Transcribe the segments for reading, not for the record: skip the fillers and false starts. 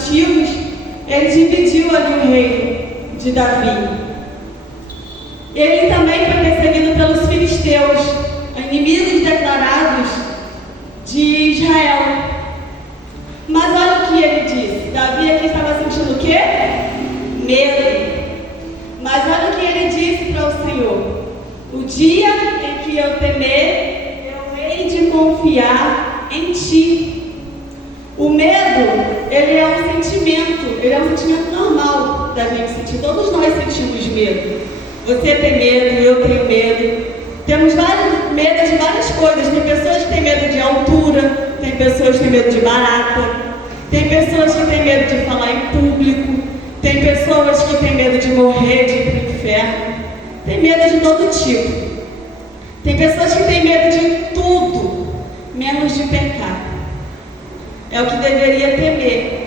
motivos, ele dividiu ali o reino de Davi. Ele também foi perseguido pelos filisteus, inimigos declarados de Israel. Mas olha o que ele disse. Davi aqui estava sentindo o quê? Medo. Mas olha o que ele disse para o Senhor: o dia em que eu temer, eu hei de confiar em Ti. O medo, ele é um sentimento normal da gente sentir. Todos nós sentimos medo. Você tem medo, eu tenho medo. Temos vários medos de várias coisas. Tem pessoas que têm medo de altura, tem pessoas que têm medo de barata, tem pessoas que têm medo de falar em público, tem pessoas que têm medo de morrer, de ir para o inferno. Tem medo de todo tipo. Tem pessoas que têm medo de tudo, menos de pecar. É o que deveria temer.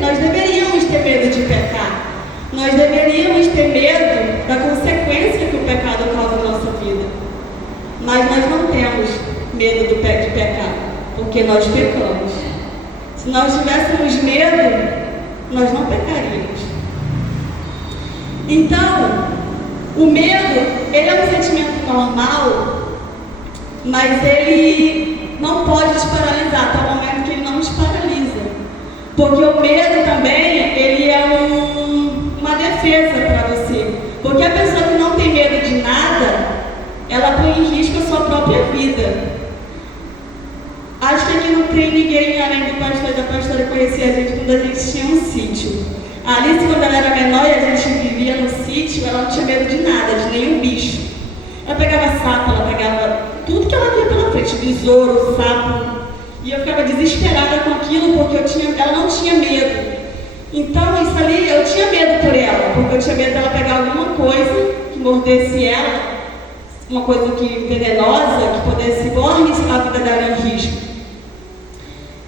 Nós deveríamos ter medo de pecar. Nós deveríamos ter medo da consequência que o pecado causa na nossa vida. Mas nós não temos medo de pecar, porque nós pecamos. Se nós tivéssemos medo, nós não pecaríamos. Então, o medo, ele é um sentimento normal, mas ele não pode te paralisar até o momento que ele não te paralisa. Porque o medo também, ele é uma defesa para você. Porque a pessoa que não tem medo de nada, ela põe em risco a sua própria vida. Acho que aqui não tem ninguém além do pastor e da pastora conhecer a gente quando a gente tinha um sítio. A Alice, quando ela era menor e a gente vivia no sítio, ela não tinha medo de nada, de nenhum bicho. Ela pegava sapo, ela pegava tudo que ela via pela frente, besouro, sapo. E eu ficava desesperada com aquilo porque ela não tinha medo. Então isso ali, eu tinha medo por ela, porque eu tinha medo dela pegar alguma coisa que mordesse ela, uma coisa venenosa, que pudesse pôr a vida dela em risco.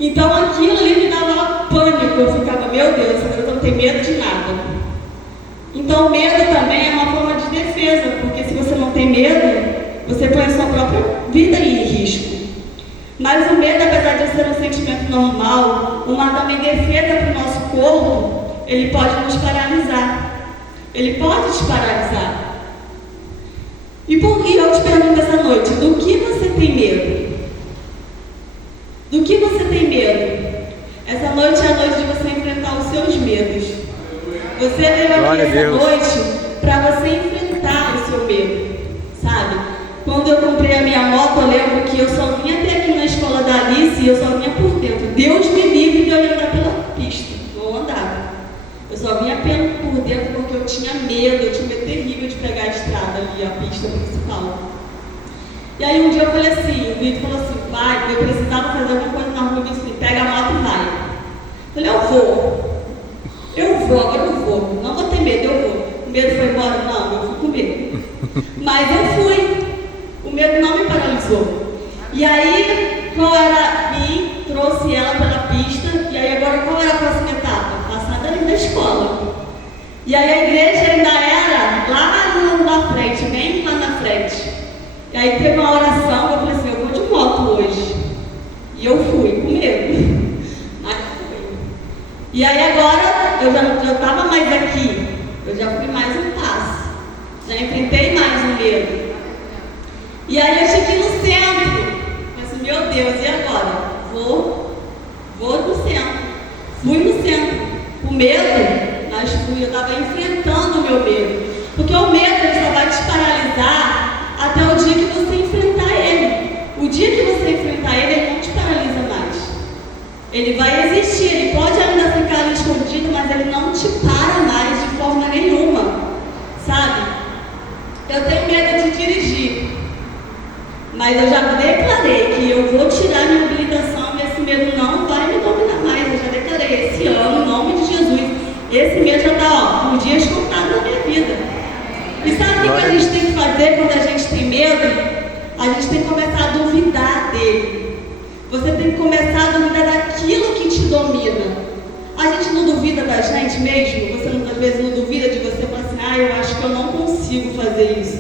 Então aquilo ali me dava pânico, eu ficava, meu Deus, essa garota não tem medo de nada. Então o medo também é uma forma de defesa, porque se você não tem medo, você põe a sua própria vida em risco. Mas o medo, apesar de ser um sentimento normal, uma também defesa para o nosso corpo, ele pode nos paralisar. Ele pode te paralisar. E eu te pergunto essa noite, do que você tem medo? Do que você tem medo? Essa noite é a noite de você enfrentar os seus medos. Você veio aqui essa noite para você enfrentar o seu medo, sabe? Quando eu comprei a minha moto, eu lembro que eu só vinha até aqui na escola da Alice e eu só vinha por dentro. Deus me livre de eu andar pela pista, não andava. Eu só vinha por dentro porque eu tinha medo terrível de pegar a estrada ali, a pista principal. E aí um dia eu falei assim, o Vitor falou assim, pai, eu precisava fazer alguma coisa na rua, eu disse, pega a moto e vai. Eu falei, agora eu vou, não vou ter medo, eu vou. O medo foi embora? Não, eu fui com medo. Mas eu fui. O medo não me paralisou. E aí, trouxe ela pela pista. E aí agora, qual era a próxima etapa? Passar dali da escola. E aí a igreja ainda era lá na frente, bem lá na frente. E aí teve uma oração, eu falei assim, eu vou de moto hoje. E eu fui, com medo. Mas fui. E aí agora, eu já estava mais aqui. Eu já fui mais um passo. Já enfrentei mais o medo. E aí eu cheguei no centro. Pensei, meu Deus, e agora? Vou no centro. Fui no centro. O medo, eu estava enfrentando o meu medo. Porque o medo ele só vai te paralisar até o dia que você enfrentar ele. O dia que você enfrentar ele, ele não te paralisa mais. Ele vai existir, ele pode ainda ficar ali escondido, mas ele não te para mais de forma nenhuma. Sabe? Eu tenho medo de dirigir. Mas eu já declarei que eu vou tirar minha habilitação e esse medo não vai me dominar mais. Eu já declarei esse ano, em nome de Jesus. Esse medo já está, por dias contados na minha vida. E sabe o que a gente tem que fazer quando a gente tem medo? A gente tem que começar a duvidar dele. Você tem que começar a duvidar daquilo que te domina. A gente não duvida da gente mesmo? Você muitas vezes não duvida de você, fala assim, eu acho que eu não consigo fazer isso.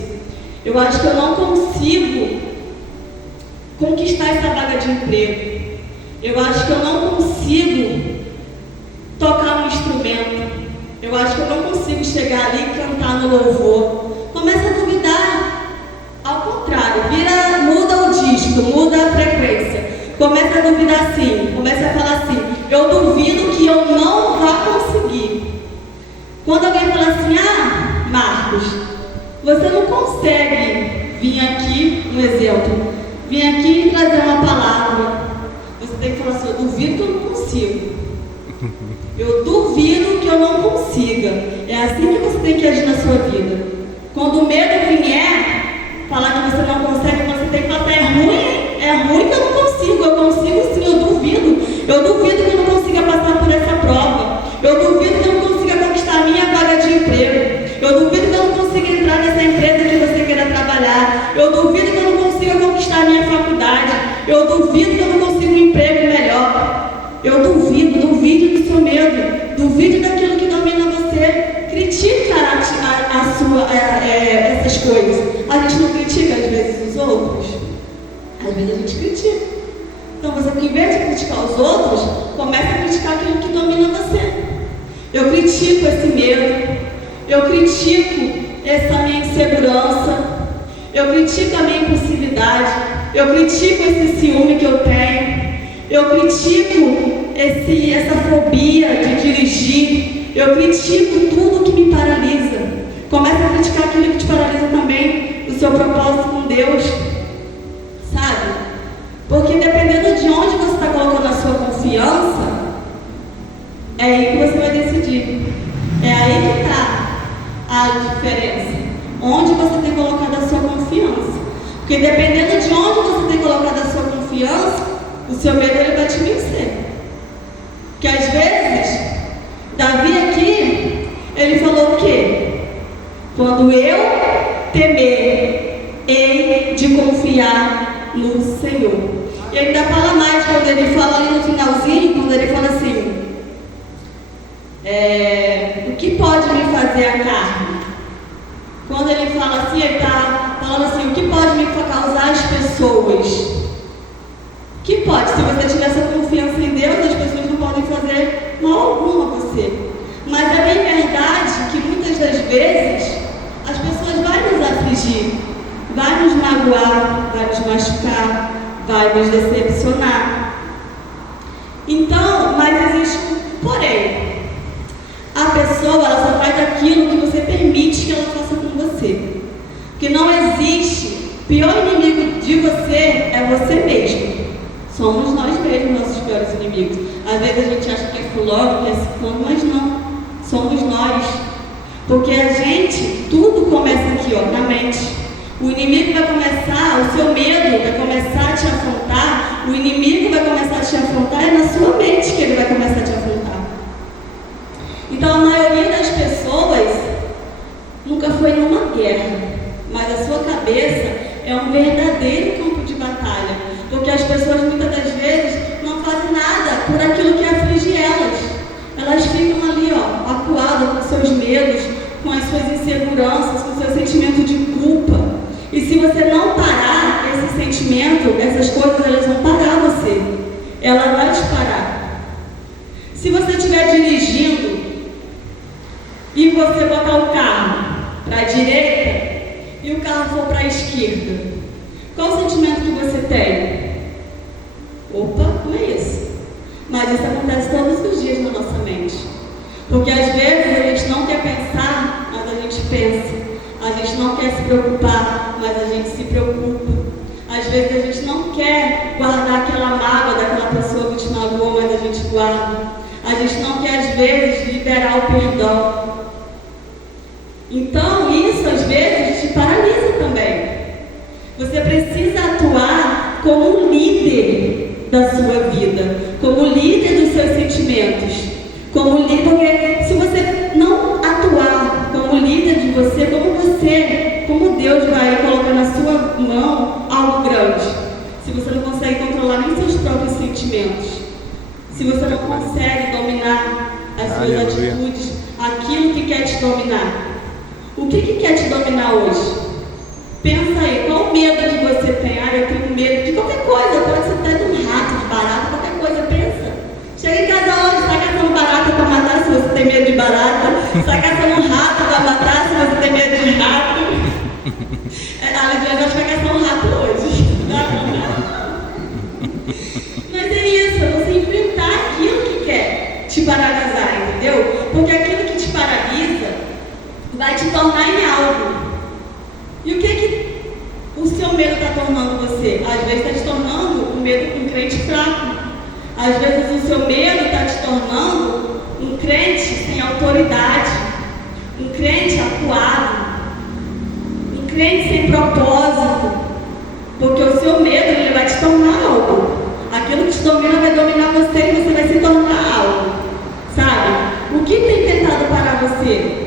Eu acho que eu não consigo conquistar essa vaga de emprego. Eu acho que eu não consigo tocar um instrumento. Eu acho que eu não consigo chegar ali e cantar no louvor. Começa a duvidar. Ao contrário, muda o disco, muda a frequência. Começa a duvidar assim, começa a falar assim: eu duvido que eu não vá conseguir. Quando alguém fala assim: ah, Marcos, você não consegue vir aqui, um exemplo, vir aqui e trazer uma palavra. Você tem que falar assim: eu duvido que eu não consigo. Eu duvido que eu não consiga. É assim que você tem que agir na sua vida. Quando o medo vier, falar que você não consegue, você tem que falar: é ruim, é ruim que eu não consigo. Eu consigo sim, eu duvido. Eu duvido que eu não consiga passar por essa prova. Eu duvido que eu não consiga conquistar a minha vaga de emprego. Eu duvido que eu não consiga entrar nessa empresa que você queira trabalhar. Eu duvido que eu não consiga conquistar a minha faculdade. Eu duvido que eu não consiga um emprego melhor. Eu duvido, duvide do seu medo, duvide daquilo que domina você. Critica essas coisas. A gente não critica às vezes os outros? Às vezes a gente critica. Então você, em vez de criticar os outros, começa a criticar aquilo que domina você. Eu critico esse medo, eu critico essa minha insegurança, eu critico a minha impulsividade, eu critico esse ciúme que eu tenho, eu critico essa fobia de dirigir, eu critico tudo que me paralisa. Começa a criticar aquilo que te paralisa também, o seu propósito com Deus, sabe? Porque dependendo de onde você está colocando a sua confiança, é aí que você vai decidir. É aí que está a diferença. Onde você tem colocado a sua confiança. Porque dependendo de onde você tem colocado a sua confiança, o seu medo ele vai te vencer. Porque às vezes, Davi aqui, ele falou o quê? Quando eu temer, hei de confiar no Senhor. E ele ainda fala mais, quando ele fala ali no finalzinho, quando ele fala assim: o que pode me fazer a carne? Quando ele fala assim, ele está falando assim: o que pode me causar as pessoas? O que pode? Se você tiver essa confiança em Deus, as pessoas não podem fazer mal algum a você. Mas é bem verdade que muitas das vezes as pessoas vão nos afligir, vai nos magoar, vai nos machucar, vai nos decepcionar. Então, mas existe um porém. A pessoa, ela só faz aquilo que você permite que ela faça com você. Porque não existe, o pior inimigo de você é você mesmo. Somos nós mesmos nossos piores inimigos. Às vezes a gente acha que é fulano, que é ciclano, mas não. Somos nós. Porque a gente, tudo começa aqui, ó, na mente. O inimigo vai começar, o seu medo vai começar a te afrontar, o inimigo vai começar a te afrontar, é na sua mente que ele vai começar a te afrontar. Então a maioria das pessoas nunca foi numa guerra, mas a sua cabeça é um verdadeiro campo de batalha, porque as pessoas muitas das vezes não fazem nada por aquilo que aflige elas. Elas ficam ali, ó, acuadas com seus medos, com as suas inseguranças, com o seu sentimento de culpa. E se você não parar esse sentimento, essas coisas, elas vão parar você. Ela vai te parar. Se você estiver dirigindo e você botar o carro para a direita e o carro for para a esquerda, qual o sentimento que você tem? Opa, não é isso. Mas isso acontece todos os dias na nossa mente. Porque às vezes a gente não quer pensar, mas a gente pensa. A gente não quer se preocupar, mas a gente se preocupa. Às vezes a gente não quer guardar aquela mágoa daquela pessoa que te magoou, mas a gente guarda. A gente não quer às vezes liberar o perdão. Então isso às vezes te paralisa também. Você precisa atuar como um líder da sua vida, como líder dos seus sentimentos, como líder, porque se você não atuar como líder de você, como Deus vai colocar na sua mão algo grande, se você não consegue controlar nem seus próprios sentimentos, se você não consegue dominar as suas atitudes, aquilo que quer te dominar. O que quer te dominar hoje? Pensa aí, qual o medo que você tem? Eu tenho medo de qualquer coisa, pode ser até de um rato, de barata, qualquer coisa, pensa. Chega em casa hoje, está caçando barata para matar. medo de barata. Se tá caçando um rato, vai matar. Se você tem medo de rato. A Lidiane vai caçar um rato hoje. Mas é isso, é você enfrentar aquilo que quer te paralisar, entendeu? Porque aquilo que te paralisa vai te tornar em algo. E o que o seu medo está tornando você? Às vezes está te tornando um medo com um crente fraco. Às vezes o seu medo está te tornando um crente sem autoridade, um crente acuado, um crente sem propósito. Porque o seu medo ele vai te tornar algo. Aquilo que te domina vai dominar você e você vai se tornar algo. Sabe? O que tem tentado parar você?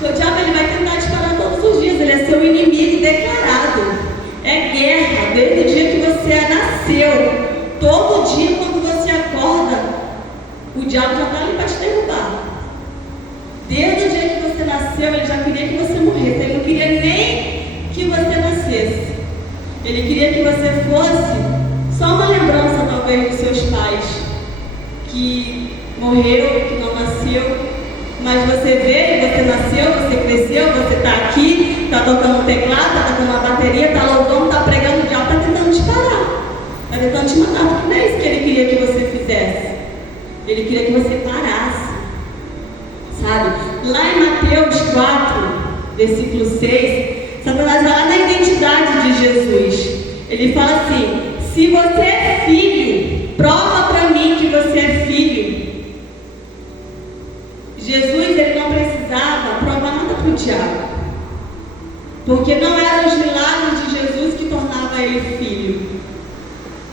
O diabo ele vai tentar te parar todos os dias. Ele é seu inimigo declarado. É guerra desde o dia que você nasceu. Todo dia quando você acorda, o diabo já está ali para te derrubar. Desde o dia que você nasceu, ele já queria que você morresse. Ele não queria nem que você nascesse. Ele queria que você fosse só uma lembrança, talvez, dos seus pais, que morreu, que não nasceu. Mas você veio, você nasceu, você cresceu, você está aqui, está tocando um teclado, está tocando uma bateria, está louvando, está pregando, o diabo está tentando te parar. Está tentando te matar, porque não é isso que ele queria que você fizesse. Ele queria que você parasse. Sabe? Lá em Mateus 4, versículo 6, Satanás vai lá na identidade de Jesus. Ele fala assim: se você é filho, prova para mim que você é filho. Jesus ele não precisava provar nada para o diabo, porque não eram os milagres de Jesus que tornavam ele filho.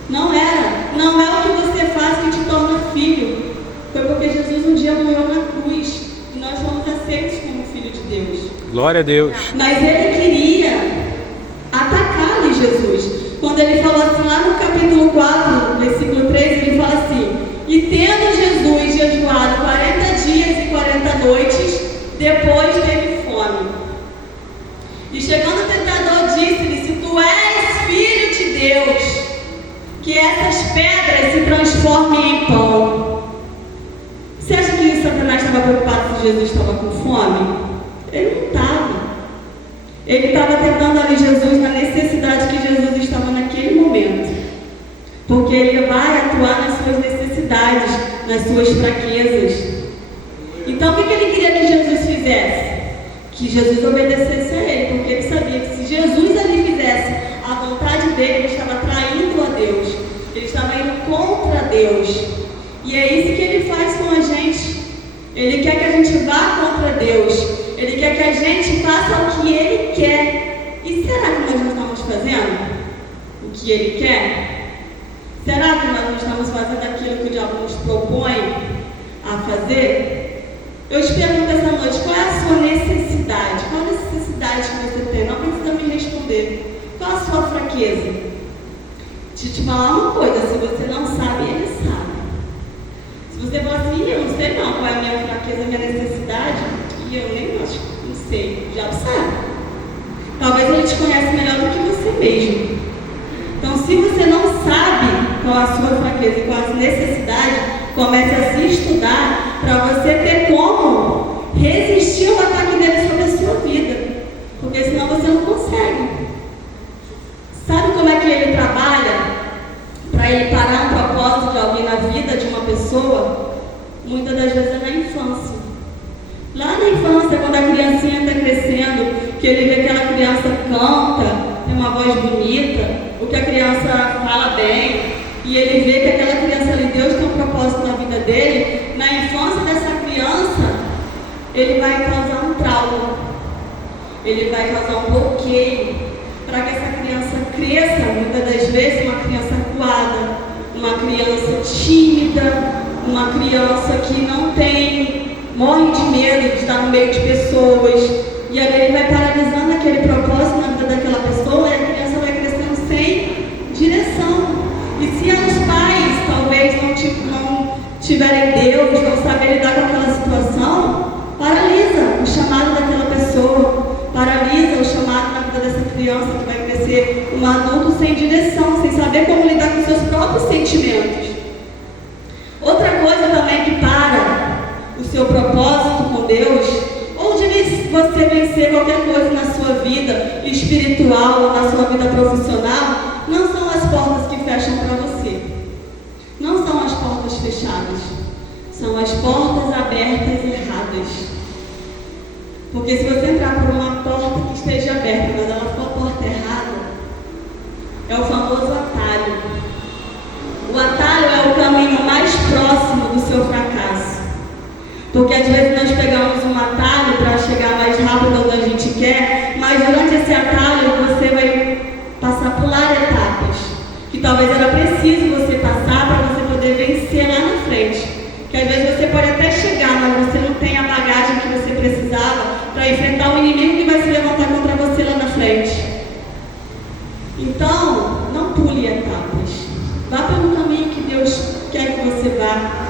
Não era. Não é o que você faz que te torna filho. Foi porque Jesus um dia morreu na cruz e nós fomos aceitos como filho de Deus. Glória a Deus. Mas ele queria atacar-lhe Jesus. Quando ele falou assim, lá no capítulo 4, versículo 3, ele fala assim: e tendo Jesus jejuado 40 dias e 40 noites, depois teve fome. E chegando o tentador disse-lhe: se tu és filho de Deus, que essas pedras se transformem em pão. Você acha que Satanás estava preocupado se Jesus estava com fome? Ele não estava. Ele estava tentando ali Jesus na necessidade que Jesus estava naquele momento. Porque ele vai atuar nas suas necessidades, nas suas fraquezas. Então o que ele queria que Jesus fizesse? Que Jesus obedecesse a ele, porque ele sabia que se Jesus ali fizesse a vontade dele, ele estava traindo a Deus. Ele estava indo contra Deus. E é isso que ele faz com a gente. Ele quer que a gente vá contra Deus. Ele quer que a gente faça o que ele quer. E será que nós não estamos fazendo o que ele quer? Será que nós não estamos fazendo aquilo que o diabo nos propõe a fazer? Eu te pergunto essa noite, qual é a sua necessidade? Qual a necessidade que você tem? Não precisa me responder. Qual a sua fraqueza? Deixa eu te falar uma coisa, se você não sabe, ele sabe. Se você falar assim, eu não sei não qual é a minha fraqueza, a minha necessidade, e eu nem acho, não sei, o diabo sabe. Talvez ele te conhece melhor do que você mesmo. Então, se você não sabe qual a sua fraqueza e qual a sua necessidade, comece a se estudar para você ter como resistir ao ataque dele sobre a sua vida. Porque senão você não consegue. Sabe como é que ele trabalha para ele parar um propósito de alguém na vida de uma pessoa? Muitas das vezes é na infância. Lá na infância, quando a criancinha está crescendo, que ele vê que aquela criança canta, tem uma voz bonita, ou que a criança fala bem, e ele vê que aquela criança ali, Deus tem um propósito na vida dele, na infância dessa criança, ele vai causar um trauma, ele vai causar um bloqueio, para que essa criança cresça, muitas das vezes, uma criança acuada, uma criança tímida, uma criança que não tem, morre de medo de estar no meio de pessoas, e aí ele vai paralisando aquele propósito na vida daquela pessoa, e a criança vai crescendo sem direção. E se os pais talvez não tiverem Deus, não saberem lidar com aquela situação, paralisa o chamado daquela pessoa, paralisa o chamado na vida dessa criança que vai crescer um adulto sem direção, sem saber como lidar com seus próprios sentimentos. Outra coisa também que para o seu propósito com Deus, ou de você vencer qualquer coisa na sua vida espiritual ou na sua vida profissional, não são as portas que fecham para você. Não são as portas fechadas. São as portas abertas erradas. Porque se você entrar por uma porta que esteja aberta, mas ela for a porta errada, é o famoso atalho. O atalho é o caminho mais próximo do seu fracasso. Porque às vezes nós pegamos um atalho para chegar mais rápido onde a gente quer, mas durante esse atalho você vai passar por lá etapas que talvez era preciso você passar para você poder vencer lá na frente. Que às vezes você pode até chegar, mas você não tem a bagagem que você precisava para enfrentar o inimigo que vai se levantar contra você lá na frente. Então, não pule etapas. Vá pelo caminho que Deus quer que você vá.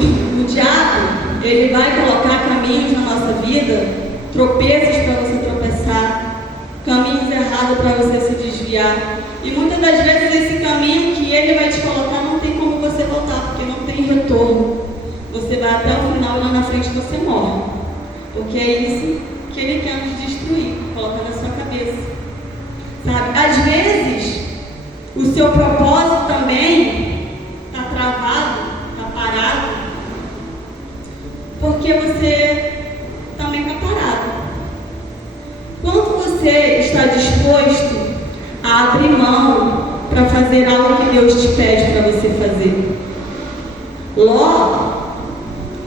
O diabo, ele vai colocar caminhos na nossa vida, tropeços para você tropeçar, caminhos errados para você se desviar. E muitas das vezes esse caminho que ele vai te colocar não tem como você voltar, porque não tem retorno. Você vai até o final e lá na frente você morre. Porque é isso que ele quer nos destruir, colocar na sua cabeça. Sabe? Às vezes, o seu propósito também está travado, está parado, porque você também está parado. Quanto você está disposto a abrir mão para fazer algo que Deus te pede para você fazer? Ló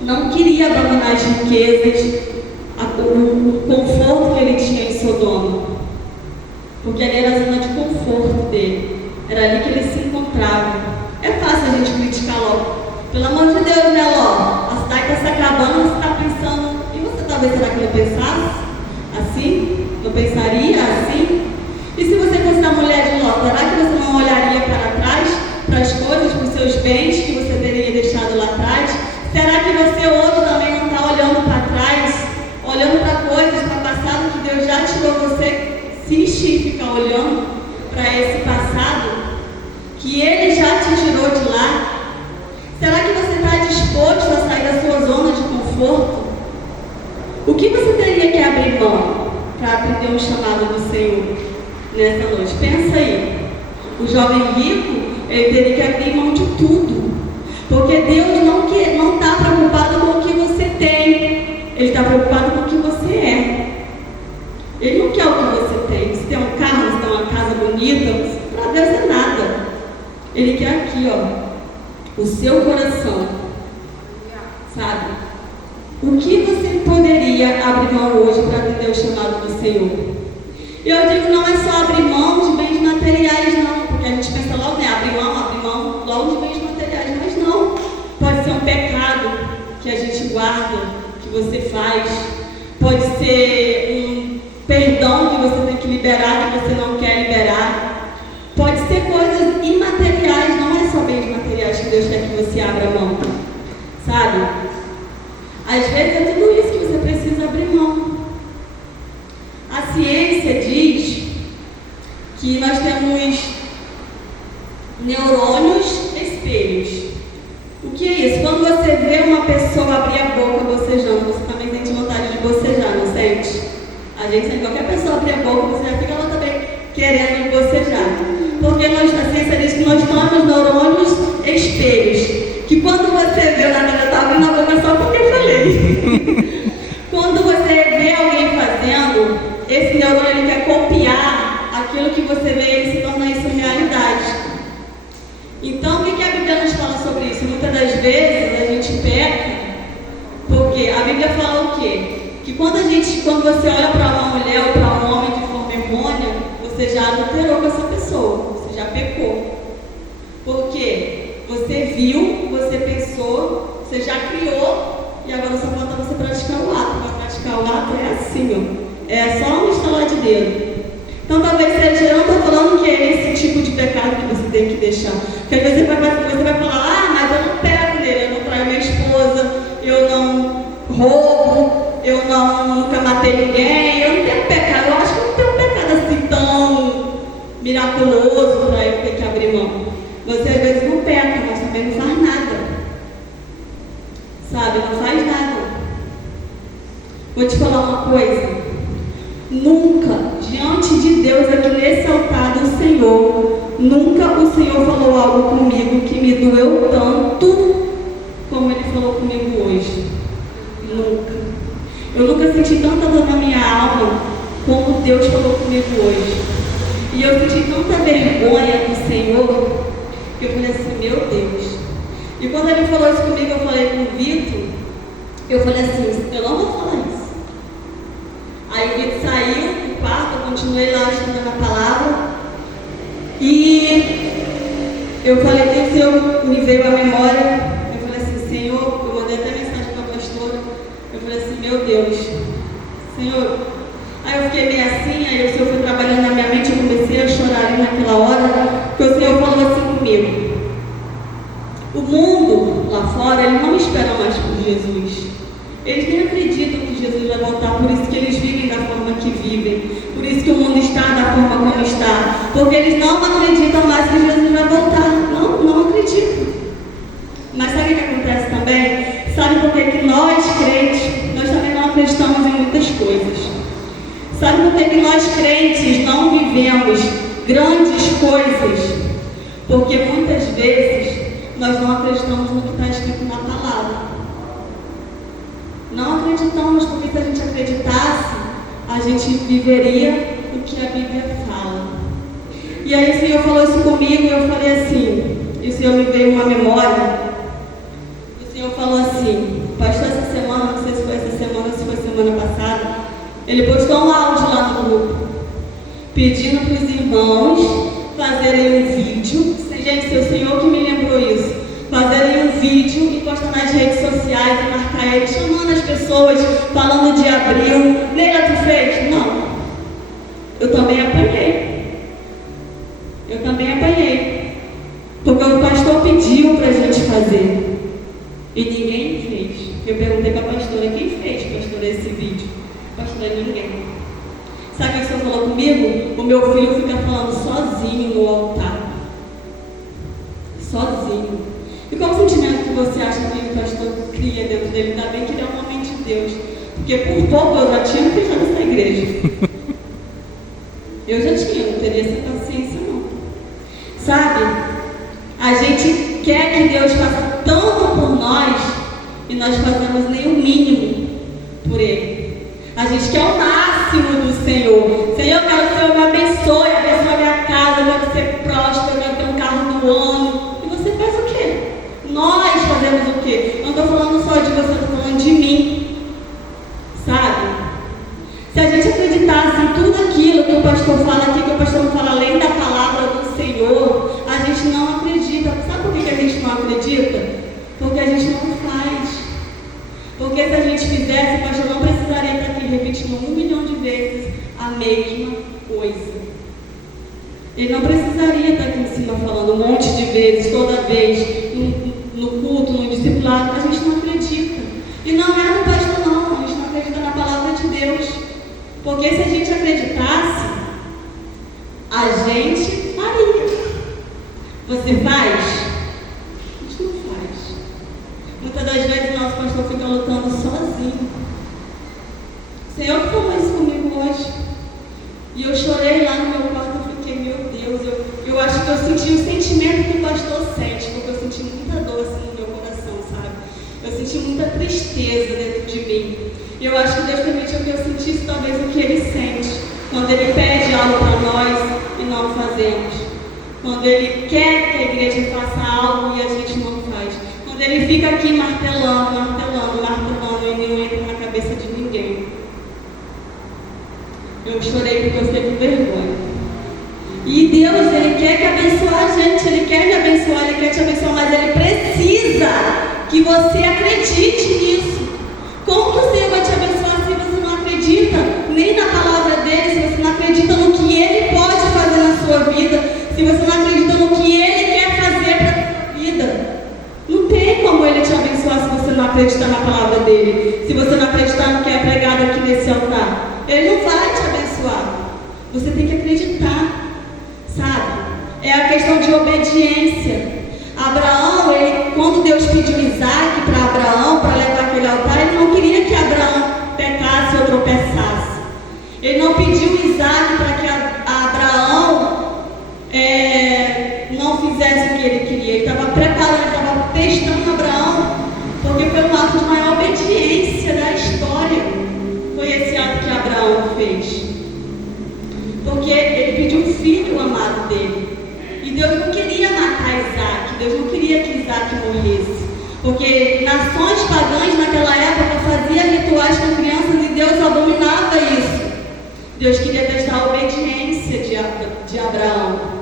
não queria abandonar as riquezas, o conforto que ele tinha em Sodoma, porque ali era a zona de conforto dele, era ali que ele se encontrava. É fácil a gente criticar Ló. Pelo amor de Deus, né, Ló? A cidade está se acabando, você está pensando, e você talvez será que não pensasse assim? Não pensaria assim? E se você fosse a mulher de Ló, será que você não olharia para trás, para as coisas, para os seus bens que você teria deixado lá atrás? Será que você hoje também não está olhando para trás, olhando para coisas, para o passado que Deus já tirou você? Insiste em ficar olhando para esse passado que Ele já te tirou de lá? Será que você está disposto a sair da sua zona de conforto? O que você teria que abrir mão para atender um chamado do Senhor nessa noite? Pensa aí. O jovem rico, ele teria que abrir mão de tudo, porque Deus não está preocupado com o que você tem, Ele está preocupado com o que você é. Ele não quer o que você tem. Se tem um carro, se tem uma casa bonita, para Deus é nada. Ele quer aqui, ó, o seu coração. Sabe? O que você poderia abrir mão hoje para atender o chamado do Senhor? Eu digo, não é só abrir mão de bens materiais, não. Porque a gente pensa logo, né? Abrir mão logo de bens materiais. Mas não. Pode ser um pecado que a gente guarda, que você faz. Pode ser um perdão que você tem que liberar, que você não quer liberar. Pode ser coisas imateriais, não é só bens materiais que Deus quer que você abra mão. Sabe? Às vezes é tudo isso que você precisa abrir mão. A ciência diz que nós temos neurônios espelhos. O que é isso? Quando você vê uma pessoa abrir a boca bocejando, você também sente vontade de bocejar, não sente? A gente sente qualquer pessoa abrir a boca, você já fica lá também querendo bocejar. Porque a ciência diz que nós temos neurônios espelhos. Que quando você vê, na verdade, eu estava abrindo a boca só porque eu falei. Quando você vê alguém fazendo, esse neurônio ele quer copiar aquilo que você vê e se torna isso realidade. Então, o que a Bíblia nos fala sobre isso? Muitas das vezes a gente peca, porque a Bíblia fala o quê? Que quando você olha para uma mulher ou para um homem de forma errônea, você já adulterou com essa pessoa, você já pecou. Por quê? Você viu, você pensou, você já criou, e agora só falta você praticar o ato. Para praticar o ato é assim, ó. É só um estalar de dedo. Então talvez seja, eu não estou falando que é esse tipo de pecado que você tem que deixar. Porque às vezes você vai falar, mas eu não peco nele, eu não traio minha esposa, eu não roubo, eu nunca matei ninguém, eu não tenho pecado. Eu acho que não tenho um pecado assim tão miraculoso para eu ter que abrir mão. Você às vezes não peca, mas também não faz nada. não faz nada. Vou te falar uma coisa. Nunca, diante de Deus, aqui nesse altar do Senhor, nunca o Senhor falou algo comigo que me doeu tanto como Ele falou comigo hoje. Nunca. Eu nunca senti tanta dor na minha alma como Deus falou comigo hoje. E eu senti tanta vergonha do Senhor que eu falei assim, meu Deus. E quando Ele falou isso comigo, eu falei com o Vitor, eu falei assim, eu não vou falar isso. Aí o Vitor saiu do quarto, eu continuei lá estudando a palavra. E eu falei, Deus, Senhor, me veio à memória. Eu falei assim, Senhor, eu mandei até mensagem para a pastora. Eu falei assim, meu Deus, Senhor. Aí eu fiquei meio assim, aí o Senhor foi trabalhando na minha mente, eu comecei a chorar ali naquela hora, porque o Senhor falou assim comigo. O mundo lá fora, ele não espera mais por Jesus. Eles nem acreditam que Jesus vai voltar, por isso que eles vivem da forma que vivem, por isso que o mundo está da forma como está, porque eles não acreditam mais que Jesus vai voltar, não acreditam. Mas sabe o que acontece também? Sabe por que nós crentes, nós também não acreditamos em muitas coisas? Sabe por que nós crentes não vivemos grandes coisas? Porque muitas vezes nós não acreditamos no que está escrito na palavra. Não acreditamos, porque se a gente acreditasse, a gente viveria o que a Bíblia fala. E aí o Senhor falou isso comigo e eu falei assim, e o Senhor me veio uma memória. O Senhor falou assim, pastor, essa semana, não sei se foi essa semana ou se foi semana passada, ele postou um áudio lá no grupo, pedindo para os irmãos fazerem um vídeo. Gente, se o Senhor que me lembrou isso, fazerem um vídeo e postar nas redes sociais e marcar ele, chamando as pessoas, falando de abril. Neila, tu fez? Não. Eu também apanhei. Porque o pastor pediu para a gente fazer. E ninguém fez. Eu perguntei para a pastora, quem fez, pastora, esse vídeo? Pastora, ninguém. Sabe o que o Senhor falou comigo? O meu filho fica falando sozinho no altar. Sozinho. E qual o sentimento que você acha que o pastor cria dentro dele? Ainda bem que ele é um homem de Deus. Porque por pouco eu já tinha fechado essa igreja. Eu já tinha, não teria essa paciência não. Sabe? A gente quer que Deus faça tanto por nós e nós fazemos nem o mínimo por Ele. A gente quer o máximo do Senhor. Senhor, eu quero que o Senhor me abençoe a minha casa, eu quero ser próspero, eu quero ter um carro do ano. E você faz o quê? Nós fazemos o quê? Não estou falando só de você, estou falando de mim. Sabe? Se a gente acreditasse em tudo aquilo que o pastor fala aqui, que o pastor não fala além da palavra do Senhor, a gente não acredita. Sabe por que a gente não acredita? Porque a gente não faz. Porque se a gente fizesse, o pastor não precisaria estar aqui repetindo 1 milhão de vezes a mesma coisa. Ele não precisaria estar aqui em cima falando um monte de vezes, toda vez, no culto, no discipulado. A gente não acredita. E não é no pastor não, a gente não acredita na palavra de Deus. Porque se a gente acreditasse, a gente faria. Você faz? A gente não faz. Muitas das vezes o nosso pastor fica lutando sozinho. O Senhor que falou isso comigo hoje. E eu chorei lá no meu quarto e fiquei, meu Deus, eu acho que eu senti o sentimento que o pastor sente, porque eu senti muita dor assim no meu coração, sabe? Eu senti muita tristeza dentro de mim. E eu acho que Deus permitiu que eu sentisse talvez o que Ele sente quando Ele pede algo para nós e não fazemos. Quando Ele quer que a igreja faça algo e a gente não faz. Quando Ele fica aqui martelando e não entra na cabeça de ninguém. Eu chorei porque eu fiquei com vergonha. E Deus, Ele quer que abençoe a gente, Ele quer me abençoar, Ele quer te abençoar, mas Ele precisa que você acredite nisso. Como que o Senhor vai te abençoar se você não acredita nem na palavra dEle, se você não acredita no que Ele pode fazer na sua vida, se você não acredita no que Ele quer fazer para a sua vida? Não tem como Ele te abençoar se você não acreditar na palavra dEle, se você não acreditar no que é pregado aqui nesse altar. Ele não vai te abençoar. Você tem que acreditar, sabe? É a questão de obediência. Abraão, quando Deus pediu Isaac para Abraão, para levar aquele Isaac morresse. Porque nações pagãs naquela época faziam rituais com crianças e Deus abominava isso. Deus queria testar a obediência de Abraão.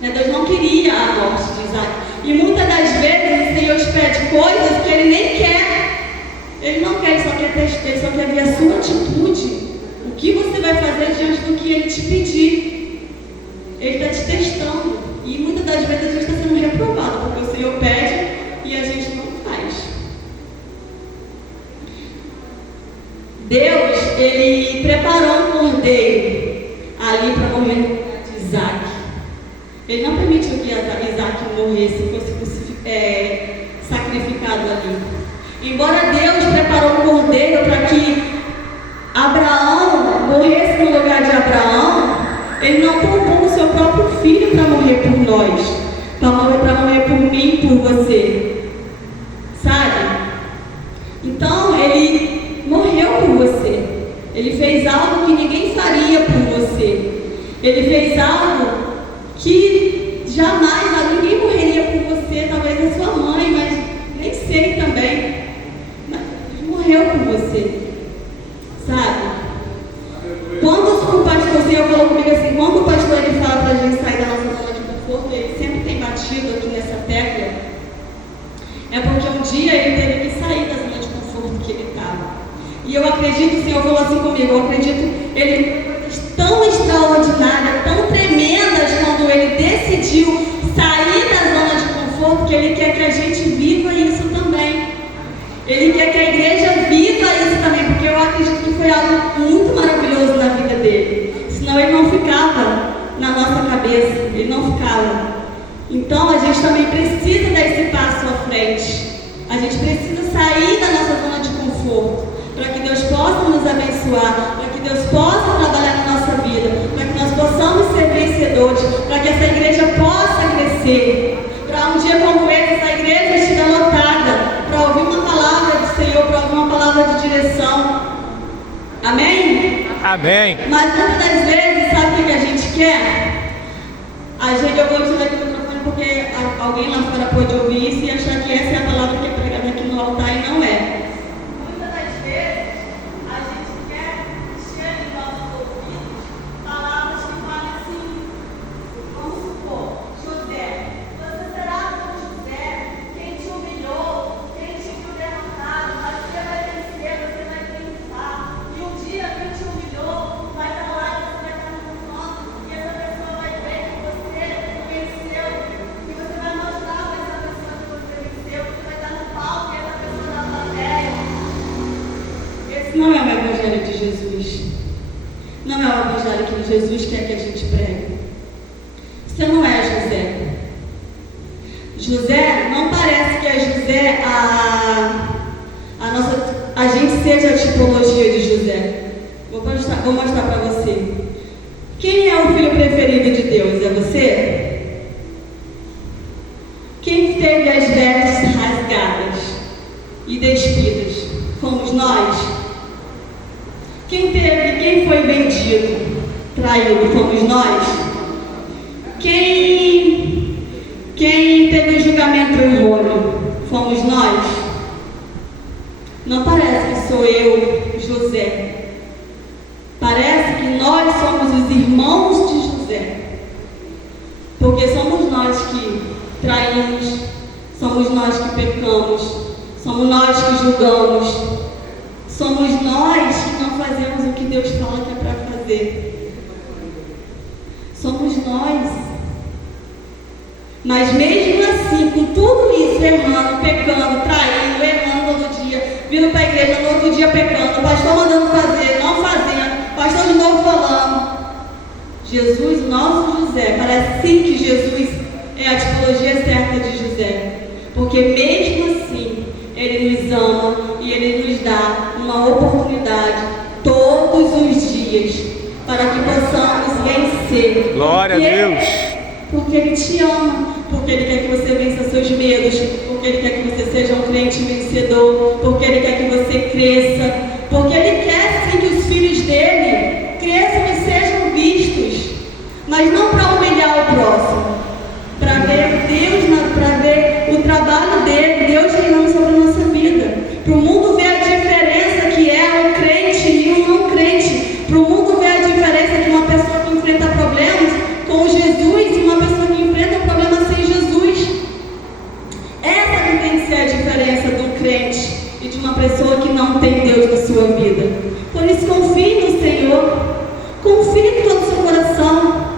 Deus não queria a morte de Isaac. E muitas das vezes o Senhor pede coisas que Ele nem quer. Ele não quer, Ele só quer testar, Ele só quer ver a sua atitude. O que você vai fazer diante do que Ele te pedir. Ele está te testando. E muitas das vezes a gente está sendo reprovado, porque o Senhor pede e a gente não faz. Deus, Ele preparou um cordeiro ali para morrer no lugar de Isaac. Ele não permitiu que Isaac morresse, fosse sacrificado ali. Embora Deus preparou um cordeiro para que Abraão morresse no lugar de Abraão, Ele não poupou o seu próprio filho para morrer por nós, para morrer por mim e por você. Sabe? Então, Ele morreu por você. Ele fez algo que ninguém faria por você. Ele fez algo que jamais ninguém morreria por você, talvez a sua mãe, mas nem sei também. Mas Ele morreu por você. Sabe? Quando o pastor, o Senhor falou comigo assim, quando o pastor ele fala para a gente sair da nossa zona de conforto, ele sempre tem batido aqui nessa tecla, é porque um dia ele teve que sair da zona de conforto que ele estava. E eu acredito, o Senhor falou assim comigo, eu acredito, ele coisas tão extraordinárias, tão tremendas, quando ele decidiu sair da zona de conforto, que ele quer que a gente viva isso também. Ele quer que a igreja viva isso também, porque eu acredito que foi algo muito maravilhoso na vida dele. Senão ele não ficava na nossa cabeça, ele não ficava. Então a gente também precisa dar esse passo à frente. A gente precisa sair da nossa zona de conforto, para que Deus possa nos abençoar, para que Deus possa trabalhar na nossa vida, para que nós possamos ser vencedores, para que essa igreja possa crescer. Para um dia como esse, essa igreja estiver lotada, para ouvir uma palavra do Senhor, para ouvir uma palavra de direção. Amém? Amém. Mas muitas das vezes, sabe o que a gente quer? Eu vou tirar aqui o microfone porque alguém lá fora pode ouvir isso e achar que essa é a palavra que é pregada aqui no altar e não é. Muitas das vezes, a gente quer encher em nossos ouvidos palavras que falam assim, vamos supor, José, você será como José, quem te humilhou, quem te viu derrotado, mas você vai vencer, você vai triunfar. E um dia quem te humilhou vai estar lá e você vai estar no canto, e essa pessoa vai ver que você venceu, e você vai mostrar para essa pessoa que você venceu, você vai estar no palco e essa pessoa na plateia. Esse não é o Evangelho de Jesus. Não é o Evangelho que Jesus quer que a gente pregue. Você não é José. José, não parece que é José a gente seja a tipologia de José. Vou mostrar para você. Quem é o filho preferido de Deus? É você? Quem teve as vestes rasgadas e despidas? Fomos nós? Quem foi vendido, traído? Fomos nós? Quem teve o julgamento errôneo? Fomos nós? Não parece que sou eu, José. Parece que nós somos os irmãos de José. Porque somos nós que traímos, somos nós que pecamos, somos nós que julgamos, somos nós que não fazemos o que Deus fala que é para fazer. Somos nós. Mas mesmo assim, com tudo isso, errando, pecando, traindo, errando todo dia, vindo para a igreja no outro dia pecando, o pastor mandando fazer, não fazendo, o pastor de novo falando. Jesus, nosso José, parece sim que Jesus é a tipologia certa de José. Porque mesmo assim, Ele nos ama e Ele nos dá uma oportunidade todos os dias para que possamos vencer. Glória a Deus. Porque Ele te ama, porque Ele quer que você vença seus medos, porque Ele quer que você seja um crente vencedor, porque Ele quer que você cresça, porque Ele quer sim que os filhos dele cresçam e sejam vistos, mas não para humilhar o próximo, para ver Deus, para ver o não tem Deus na sua vida. Por isso, confie no Senhor. Confie com todo o seu coração.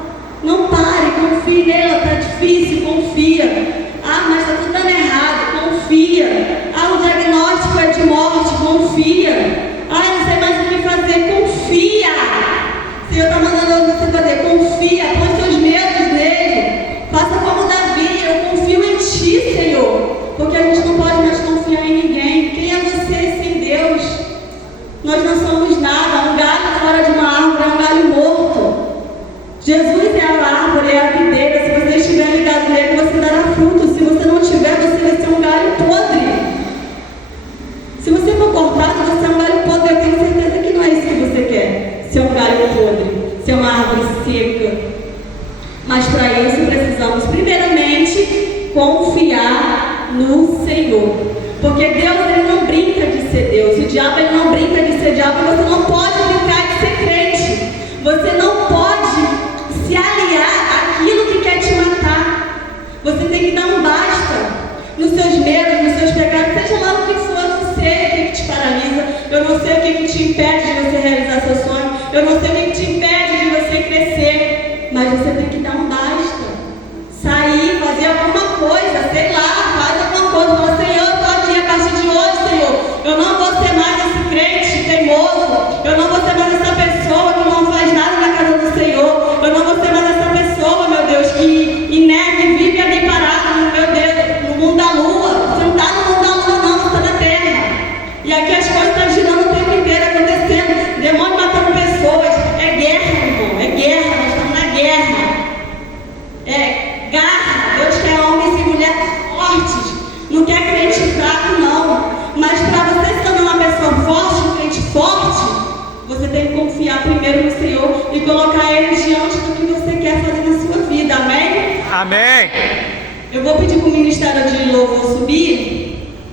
Não pare, confie nele. Está difícil, confia. Ah, mas está tudo dando errado, confia. Ah, o diagnóstico é de morte, confia. Ah, eu não sei mais o que fazer, confia. O Senhor está mandando você fazer, confia. Põe seus medos nele. Faça como Davi, eu confio em ti, Senhor. Porque a gente não pode mais confiar em ninguém. Quem é você sem Deus? Nós não somos nada. Um galho fora de uma árvore é um galho morto. Jesus é a árvore, é a videira. Se você estiver ligado nele, você dará fruto. Se você não tiver, você vai ser um galho podre. Se você for cortado, você é um galho podre. Eu tenho certeza que não é isso que você quer. Ser um galho podre, ser uma árvore seca. Mas para isso precisamos, primeiramente, confiar no Senhor. Porque Deus, ele não brinca de ser Deus. O diabo, ele não brinca de ser diabo. Você não pode brincar de ser crente. Você não pode se aliar àquilo que quer te matar. Você tem que dar um basta nos seus medos, nos seus pecados, seja lá o que for. Eu não sei o que te paralisa, eu não sei o que te impede de você realizar seu sonho, eu não sei o que te impede de você crescer, mas você tem que dar um basta. Sair, fazer alguma coisa, sei lá, faz alguma coisa. Fala, Senhor, eu estou aqui a partir de hoje, Senhor. Eu não vou ser mais esse crente teimoso. Eu não vou ser mais essa pessoa que não faz nada na casa do Senhor. Eu não vou ser mais essa pessoa, meu Deus, que nega e vive ali parado, meu Deus, no mundo da lua. Você não está no mundo da lua, não, você está na terra. E aqui as coisas estão girando o tempo inteiro, acontecendo. Demônio matando pessoas. É guerra, irmão, é guerra. Nós estamos na guerra. É garra. Deus quer homens e mulheres fortes. Não quer crente fraco, não. Mas para você se tornar uma pessoa forte, um crente forte, você tem que confiar primeiro no Senhor e colocar Ele diante do que você quer fazer na sua vida. Amém? Amém. Eu vou pedir para o Ministério de Louvor subir.